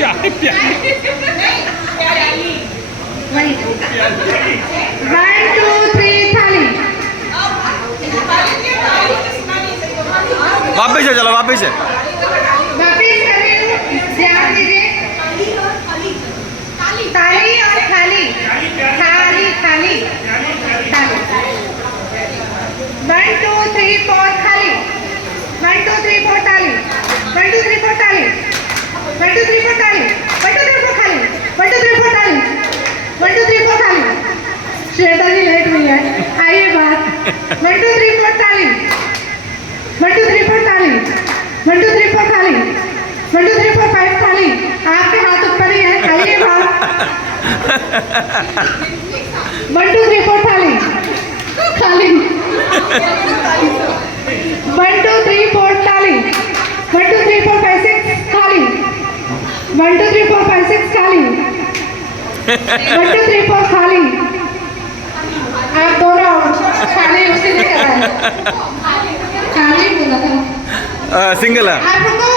प्याली प्याली वही 1 2 3 थाली वापिस से चलो वापिस से वापिस कर रही हूँ ध्यान दीजिए थाली और थाली थाली थाली थाली 1 2 3 4 थाली 1 2 3 4 थाली 1 2 3 4 थाली 1 2 3 4 थाली 1 2 3 4 थाली 1 2 3 4 थाली 1 2 3 4 थाली श्वेता जी लेट हुई है आइए बात 1 2 3 4 थाली 1 2 3 4 थाली 1 2 3 4 थाली 1 2 3 4 5 थाली आपके हाथ ऊपर ही है आइए बात 1 2 3 4 थाली थाली 1 2 3 4 थाली 1 2 3 4 5 6 थाली 1 2 3 4 5 6 थाली 1 2 3 4 थाली आप दोनों थाली उसी ने करा है थाली बोला था सिंगल है आप रुको